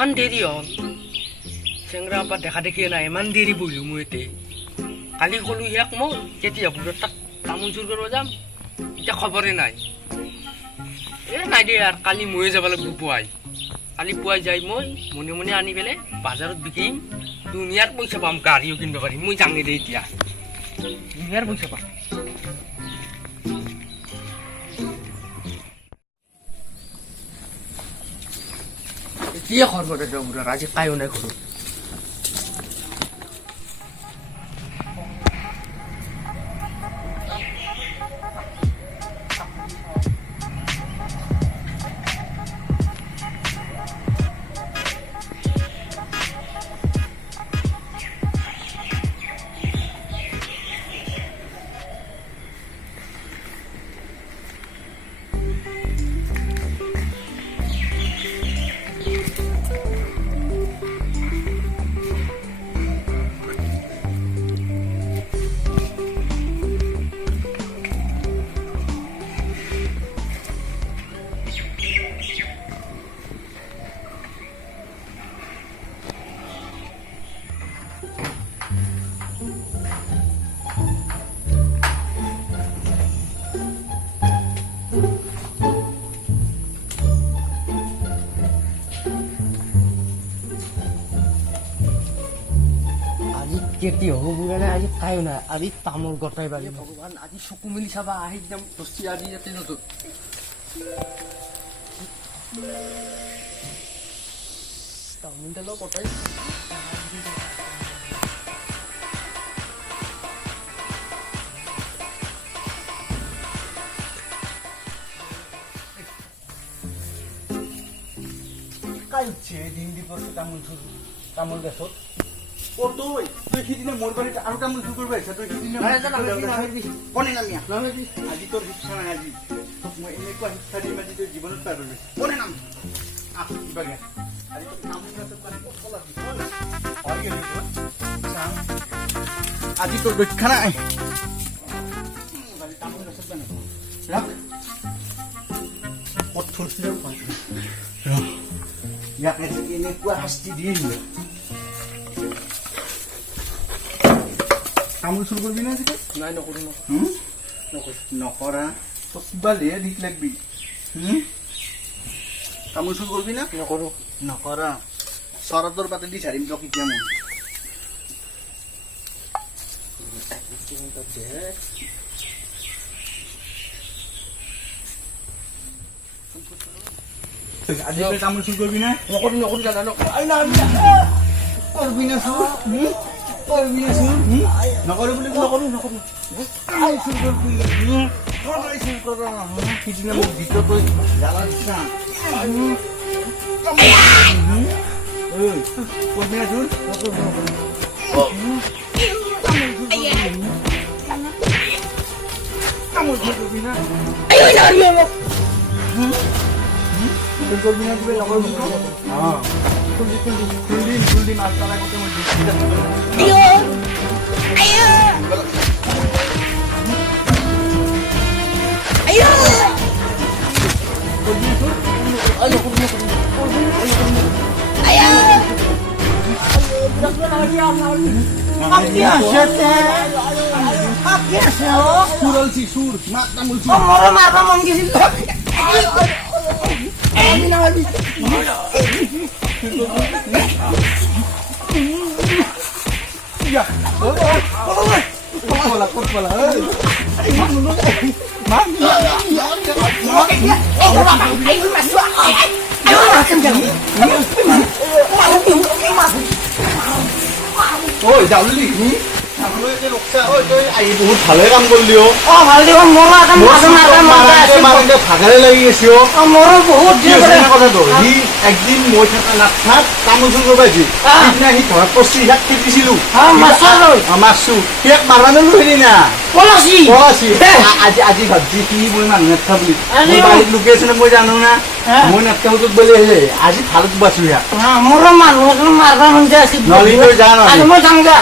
ইমান দেৰি হ'ল চেংৰা পৰা দেখা দেখিয়ে নাই ইমান দেৰি বহিলোঁ মই এতিয়া কালি ক'লোঁ ইয়াক মই কেতিয়া বুঢ়াৰ তাত তামোল চুৰ কৰিব যাম এতিয়া খবৰে নাই নাই দে আৰু কালি ময়ে যাব লাগিব পুৱাই কালি পুৱাই যাই মই মনে মনে আনি পেলাই বজাৰত বিকিম দুনিয়াৰ পইচা পাম গাড়ীও কিনিব পাৰিম মই যাঙে দে এতিয়া দুনিয়াৰ পইচা পাম এতিয়া খবৰ এটা বুঢ়াৰ আজি কায়ো নাই ঘৰত কেতিয়া হ'ব বুঢ়া নাই আজি কায়ো নাই আজি তামোল গটাই বাঢ়ি ভগৱান আজি চকু মেলি চাবা আহি একদম দস্তি আজি ইয়াতে নতুন তামোলডালো গটাই কাই উঠছে দিন দিবসে তামোল গাছত তুই সিদিনা মোর বাড়িতে আরো তামোল চুর করবে তুই সিদিনা কোনে নামিয়া আজি তোর শিক্ষা নাই আজি মই এনেকুৱা শিক্ষা দিম আজি তোৰ জীৱনত পাৰ কৰিবি কোনে নাম কিবাগে আজি তোৰ তামোল গাছত আজি তোৰ ৰক্ষা নাই তামোল গাছত ৰাখ পথৰছিল ইয়াক এনেকুৱা শাস্তি দিয়ে তামোল চুৰ কৰবি না আজকে নাই নকৰো নকৰা তো কিবা লে দিক লাগবি তামোল চুৰ কৰবি না নকৰো নকৰা শৰতৰ পাতে দি ছাড়িম তো কিতিয়া মন আজি তামোল চুৰ কৰবি না নকৰো জানা কৰবি না চুৰ নকৰো বুলি নকৰো সিদিনা মোক ভিতৰত জ্বালা দিছা Kundi masalah kita mau diskusi. Ayo. Ya, kepala. Oh, jauh ni. বহুত ভালে কাম করলি ভাগারে লাগি গেছি একদিন মই থাকা নাক থাক তামোল চুর করবাইছি সি ঘৰত পচি ইয়াক খেতিছিলো মাছছো সিয়াক মাৰা নেলো সেইদিনা পলাচি আজি ভাবছি কি মই মানুহ নেথা বুলি বাৰীত লুকি আছে মই জানো না মই নেথা বুলি আজি ভালত বাছো ইয়াক মোৰ মানুহ মাৰবা মন যায় নহলে তই যা মই যাম যা